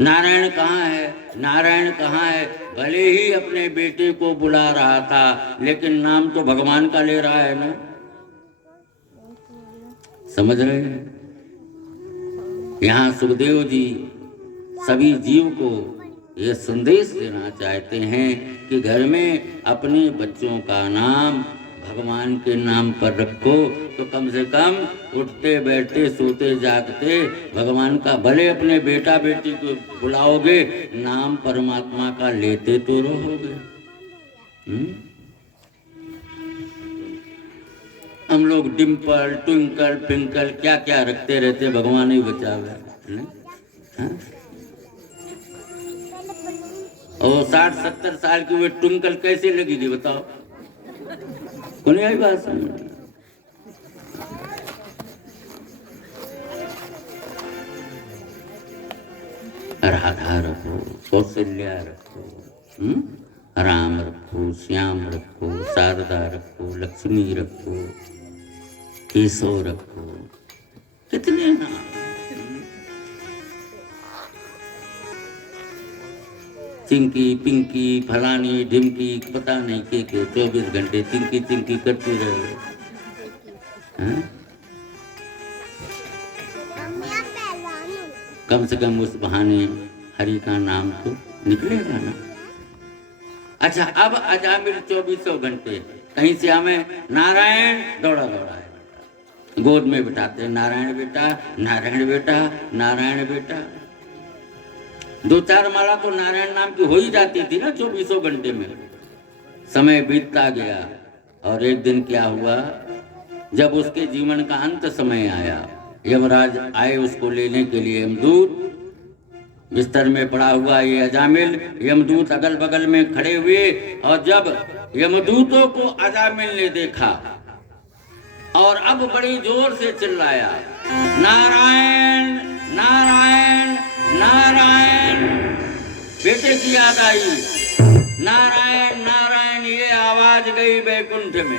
नारायण कहाँ है, नारायण कहाँ है। भले ही अपने बेटे को बुला रहा था, लेकिन नाम तो भगवान का ले रहा है ना। समझ रहे हैं? यहाँ सुखदेव जी सभी जीव को यह संदेश देना चाहते हैं कि घर में अपने बच्चों का नाम भगवान के नाम पर रखो, तो कम से कम उठते बैठते सोते जागते भगवान का, भले अपने बेटा बेटी को बुलाओगे, नाम परमात्मा का लेते तो रहोगे। हम लोग डिम्पल ट्विंकल पिंकल क्या क्या रखते रहते, भगवान ही बचावे। और 60-70 साल की वे ट्विंकल कैसे लगेगी बताओ? कौन आई बात समझ? राधा रखो, कौशल्या रखो, राम रखो, श्याम रखो, शारदा रखो, लक्ष्मी रखो, केशव रखो, कितने नाम। चिंकी पिंकी फलानी ढिमकी पता नहीं के 24 घंटे चिंकी चिंकी करती रहे। कम से कम उस बहाने हरि का नाम तो निकलेगा ना। अच्छा, अब अजामिल 24 घंटे कहीं से हमें नारायण दौड़ा दौड़ा है, गोद में बिठाते, नारायण बेटा, नारायण बेटा, नारायण बेटा। 2-4 माला तो नारायण नाम की हो ही जाती थी ना 24 घंटे में। समय बीतता गया और एक दिन क्या हुआ, जब उसके जीवन का अंत समय आया, यमराज आए उसको लेने के लिए। यमदूत बिस्तर में पड़ा हुआ ये अजामिल, यमदूत अगल बगल में खड़े हुए, और जब यमदूतों को अजामिल ने देखा और अब बड़ी जोर से चिल्लाया, नारायण नारायण नारायण। बेटे की याद आई, नारायण नारायण, ये आवाज गई बैकुंठ में।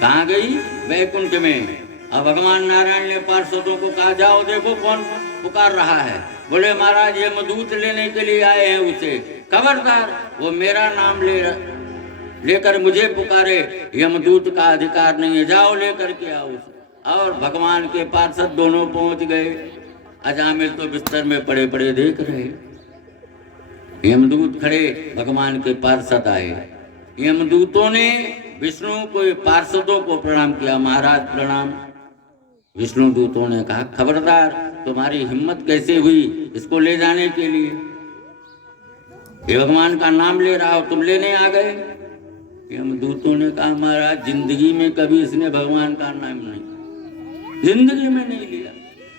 कहाँ गई? बैकुंठ में। अब भगवान नारायण ने पार्षदों को कहा, जाओ देखो कौन पुकार रहा है। बोले महाराज यमदूत लेने के लिए आए हैं उसे। खबरदार, वो मेरा नाम लेकर मुझे पुकारे, यमदूत का अधिकार नहीं है, जाओ लेकर के आओ। और भगवान के पार्षद दोनों पहुंच गए। अजामिल तो बिस्तर में पड़े पड़े देख रहे, यमदूत खड़े, भगवान के पार्षद आए। यमदूतों ने विष्णु को, पार्षदों को प्रणाम किया, महाराज प्रणाम। विष्णु दूतों ने कहा, खबरदार, तुम्हारी हिम्मत कैसे हुई इसको ले जाने के लिए? ये भगवान का नाम ले रहा हो, तुम लेने आ गए। यमदूतों ने कहा, महाराज जिंदगी में कभी इसने भगवान का नाम नहीं, जिंदगी में नहीं लिया।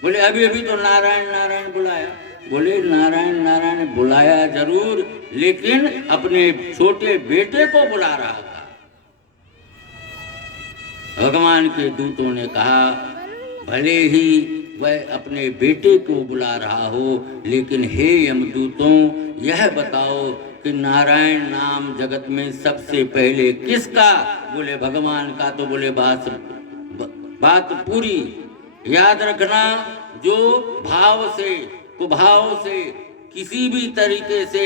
बोले अभी अभी तो नारायण नारायण बुलाया। बोले नारायण नारायण बुलाया जरूर, लेकिन अपने छोटे बेटे को बुला रहा था। भगवान के दूतों ने कहा, भले ही वह अपने बेटे को बुला रहा हो, लेकिन हे यमदूतों, यह बताओ कि नारायण नाम जगत में सबसे पहले किसका? बोले भगवान का। तो बोले बात पूरी याद रखना, जो भाव से कुभाव से किसी भी तरीके से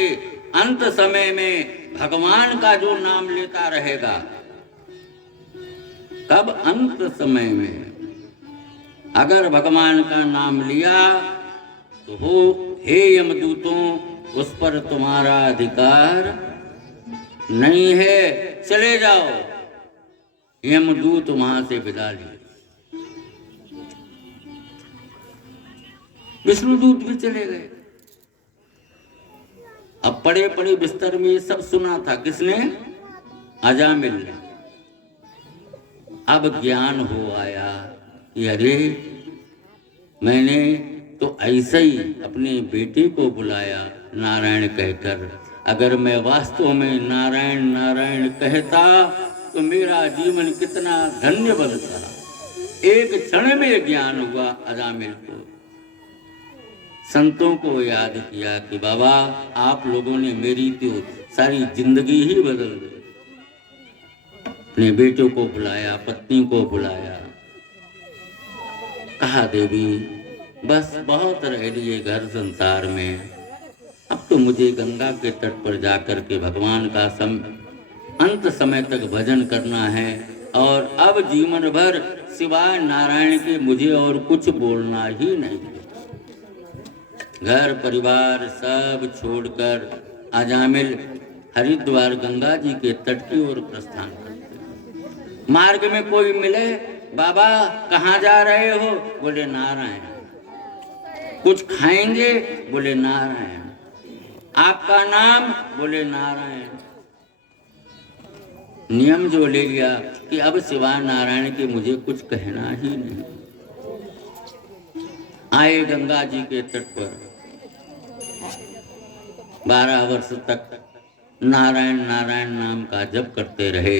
अंत समय में भगवान का जो नाम लेता रहेगा, तब अंत समय में अगर भगवान का नाम लिया तो हो, हे यमदूतों, उस पर तुम्हारा अधिकार नहीं है, चले जाओ। यमदूत वहां से विदा लिए। विष्णुदूत भी चले गए। अब पड़े पड़े बिस्तर में सब सुना था, किसने? अजामिल ने। अब ज्ञान हो आया कि अरे, मैंने तो ऐसे ही अपने बेटे को बुलाया नारायण कहकर। अगर मैं वास्तव में नारायण नारायण कहता तो मेरा जीवन कितना धन्य बनता। एक क्षण में ज्ञान हुआ अजामिल को। संतों को याद किया कि बाबा, आप लोगों ने मेरी तो सारी जिंदगी ही बदल दी। अपने बेटों को बुलाया, पत्नी को बुलाया, कहा देवी बस बहुत रह लिए घर संसार में, अब तो मुझे गंगा के तट पर जाकर के भगवान का अंत समय तक भजन करना है, और अब जीवन भर सिवाय नारायण के मुझे और कुछ बोलना ही नहीं। घर परिवार सब छोड़कर अजामिल हरिद्वार गंगा जी के तट की ओर प्रस्थान करते। मार्ग में कोई मिले, बाबा कहाँ जा रहे हो? बोले नारायण। कुछ खाएंगे? बोले नारायण। आपका नाम? बोले नारायण। नियम जो ले लिया कि अब सिवाय नारायण के मुझे कुछ कहना ही नहीं। आए गंगा जी के तट पर, 12 वर्ष तक नारायण नारायण नाम का जप करते रहे,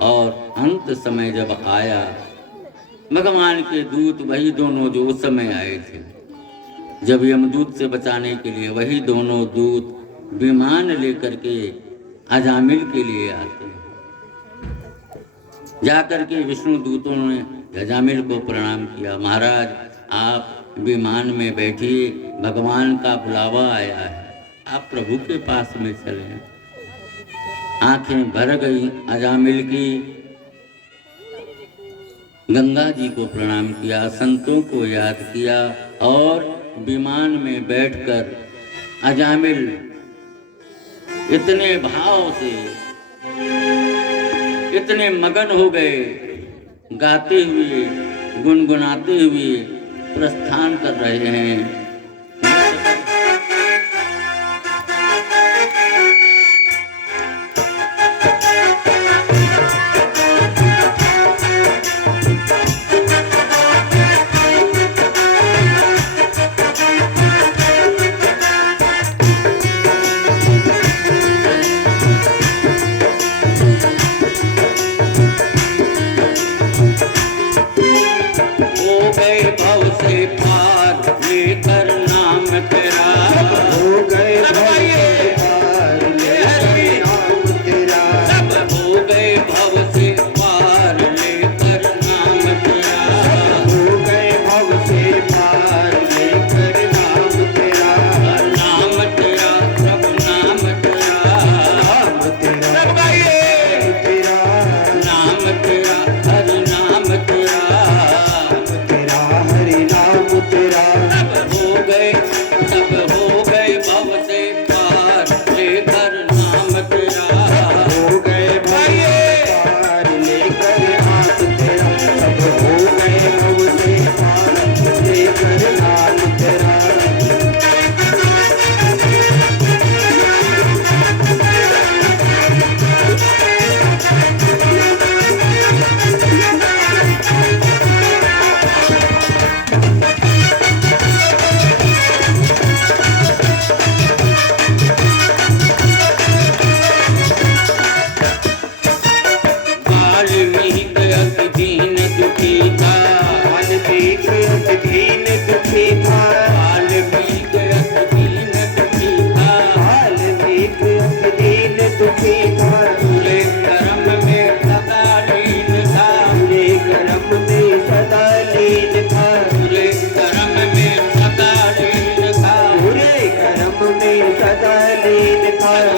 और अंत समय जब आया, भगवान के दूत वही दोनों जो उस समय आए थे, जब यमदूत से बचाने के लिए वही दोनों दूत विमान लेकर के अजामिल के लिए आते हैं। जाकर के विष्णु दूतों ने अजामिल को प्रणाम किया। महाराज आप विमान में बैठिए, भगवान का बुलावा आया है, आप प्रभु के पास में चले। आंखें भर गई अजामिल की, गंगा जी को प्रणाम किया, संतों को याद किया, और विमान में बैठकर अजामिल इतने भाव से, इतने मगन हो गए, गाते हुए गुनगुनाते हुए प्रस्थान कर रहे हैं।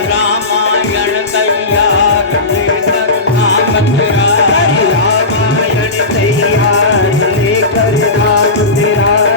रामायण तैयार लेकर नाम तेरा, रामायण तैयार लेकर नाम तेरा।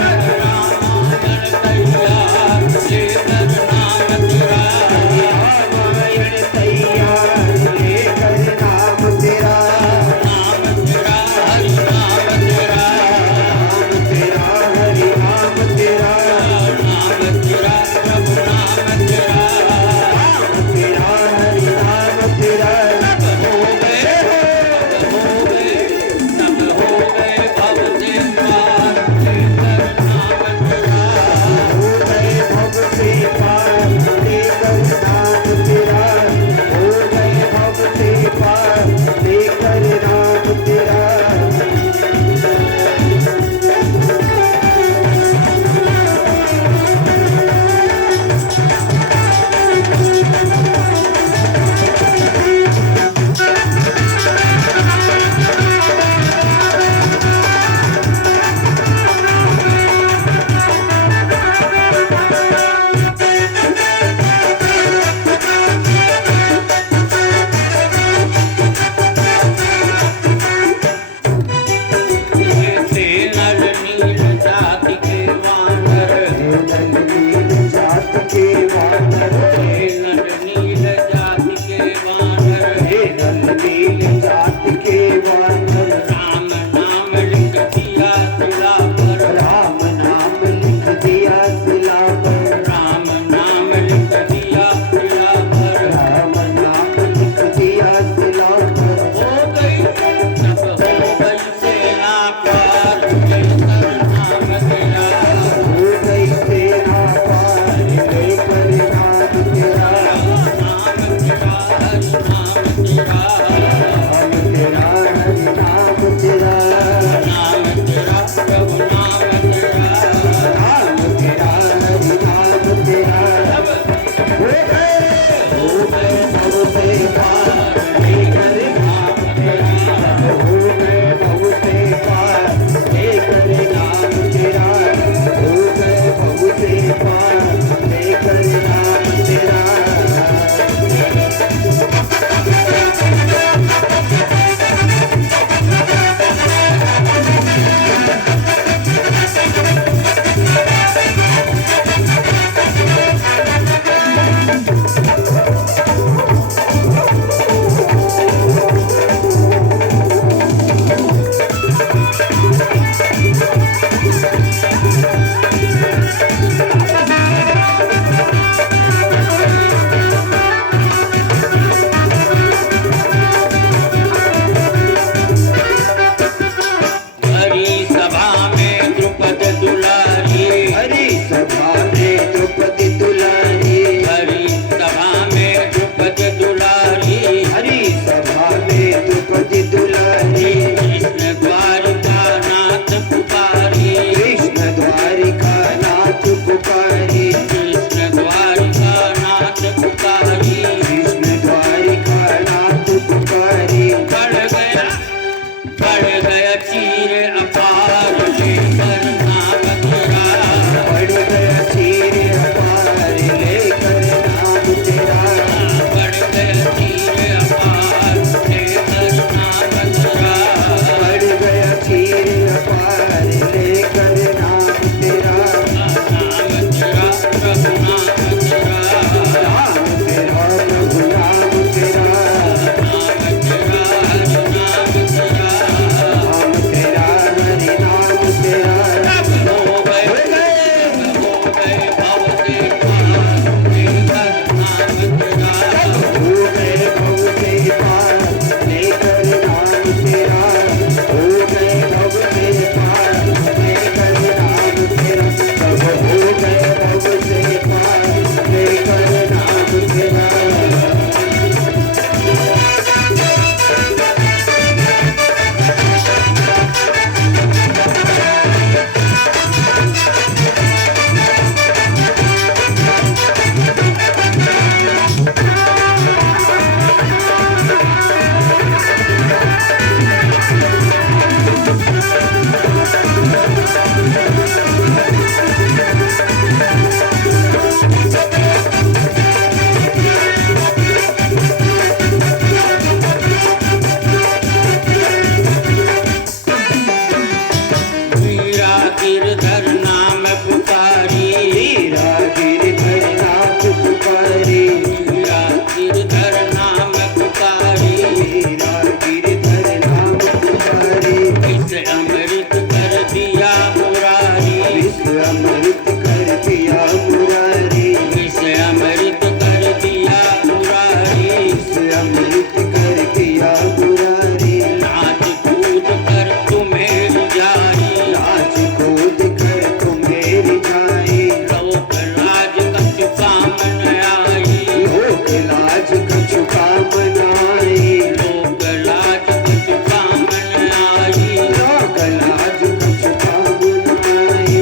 गिरधर नाम पुकारी, हीरा गिरधर नाम पुकारी, हीरा गिरधर नाम पुकारी, हीरा गिरधर नाम पुकारी। विष अमृत कर दिया मुरारी, विष अमृत कर दिया मुरारी, विष अमृत कर दिया मुरारी, विष अमृत कर दिया मुरारी। नाच कूद कर तुम्हें जारी, नाच कूद कर तुम्हें रिझाई, लोक लाज कछु काम न आई, लोक लाज कछु काम न आई, लोक लाज कछु काम न आई। लोक लाज कछु काम न आई।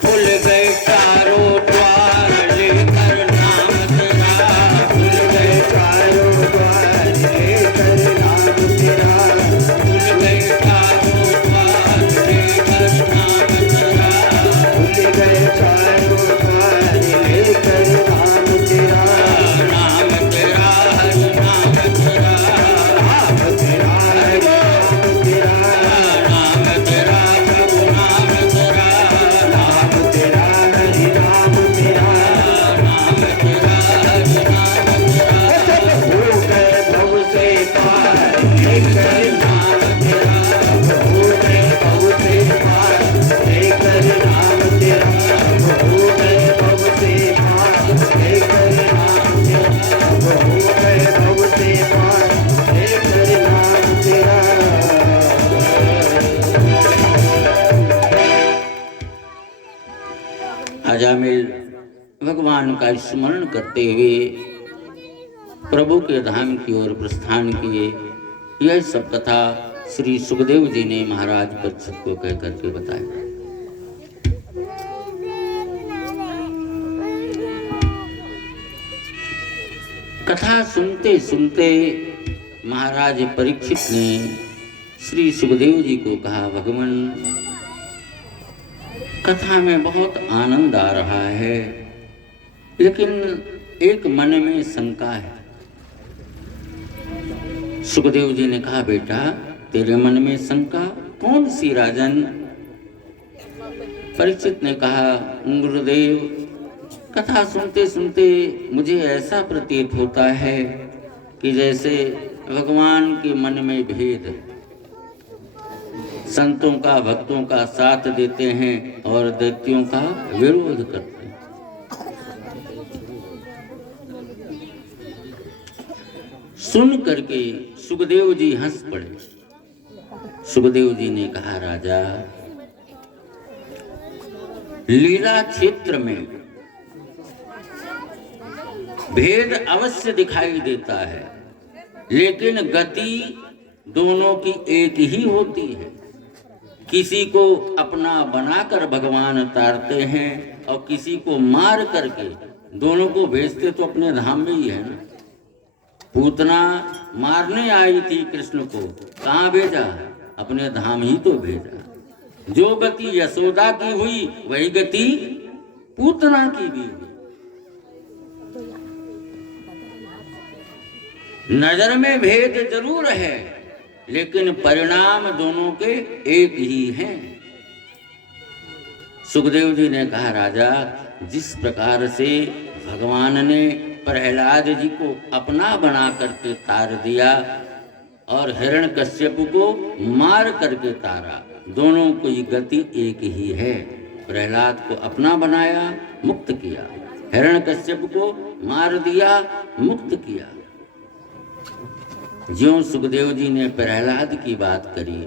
खुल गए चारों द्वार लेकर नाम तेरा, खुल गए चारों द्वार लेकर नाम तेरा, खुल गए चारों द्वार लेकर नाम तेरा, खुल गए चारों द्वार लेकर नाम तेरा। नाम तेरा हरि नाम तेरा, नाम तेरा नाम तेरा, नाम तेरा प्रभु नाम तेरा, नाम तेरा हरि नाम तेरा। नाम तेरा हरि नाम तेरा, सब हो गए भव से पार लेकर नाम तेरा, सब हो गए भव से पार लेकर नाम तेरा, सब हो गए भव से पार लेकर नाम तेरा, सब हो गए भव से पार लेकर नाम तेरा। अजामिल भगवान का स्मरण करते हुए प्रभु के धाम की ओर प्रस्थान किए। यह सब कथा श्री सुखदेव जी ने महाराज परीक्षित को कह करके बताया। कथा सुनते सुनते महाराज परीक्षित ने श्री सुखदेव जी को कहा, भगवान कथा में बहुत आनंद आ रहा है, लेकिन एक मन में शंका है। सुखदेव जी ने कहा, बेटा तेरे मन में शंका कौन सी राजन? परीक्षित ने कहा, गुरुदेव कथा सुनते सुनते मुझे ऐसा प्रतीत होता है कि जैसे भगवान के मन में भेद है। संतों का भक्तों का साथ देते हैं और दैत्यों का विरोध करते हैं। सुन करके सुखदेव जी हंस पड़े। सुखदेव जी ने कहा, राजा लीला क्षेत्र में भेद अवश्य दिखाई देता है, लेकिन गति दोनों की एक ही होती है। किसी को अपना बनाकर भगवान तारते हैं और किसी को मार करके, दोनों को भेजते तो अपने धाम में ही है ना। पूतना मारने आई थी कृष्ण को, कहाँ भेजा? अपने धाम ही तो भेजा। जो गति यशोदा की हुई वही गति पूतना की भी हुई। नजर में भेद जरूर है, लेकिन परिणाम दोनों के एक ही हैं। सुखदेव जी ने कहा, राजा जिस प्रकार से भगवान ने प्रहलाद जी को अपना बना करके तार दिया और हिरण्यकश्यप को मार करके तारा, दोनों की गति एक ही है। प्रहलाद को अपना बनाया, मुक्त किया, हिरण्यकश्यप को मार दिया, मुक्त किया। ज्यों सुखदेव जी ने प्रहलाद की बात करी,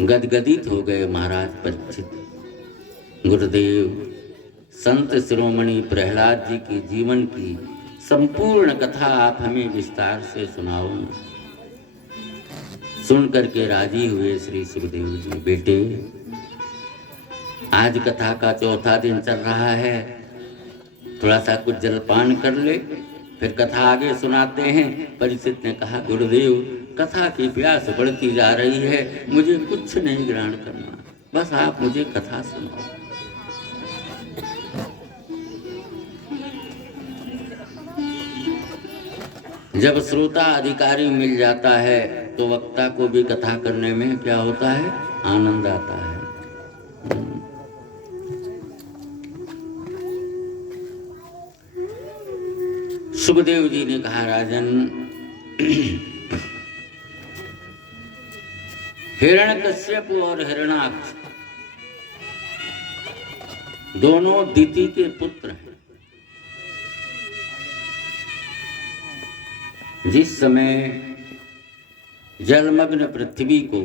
गदगदित हो गए महाराज परीक्षित। गुरुदेव, संत शिरोमणि प्रहलाद जी के जीवन की संपूर्ण कथा आप हमें विस्तार से सुनाओ। सुन करके राजी हुए श्री सुखदेव जी। बेटे, आज कथा का चौथा दिन चल रहा है, थोड़ा सा कुछ जलपान कर ले, फिर कथा आगे सुनाते हैं। परीक्षित ने कहा, गुरुदेव कथा की प्यास बढ़ती जा रही है, मुझे कुछ नहीं ग्रहण करना, बस आप मुझे कथा सुनाओ। जब श्रोता अधिकारी मिल जाता है तो वक्ता को भी कथा करने में क्या होता है, आनंद आता है। सुखदेव जी ने कहा, राजन, हिरण्यकश्यप और हिरण्याक्ष दोनों दिति के पुत्र हैं। जिस समय जलमग्न पृथ्वी को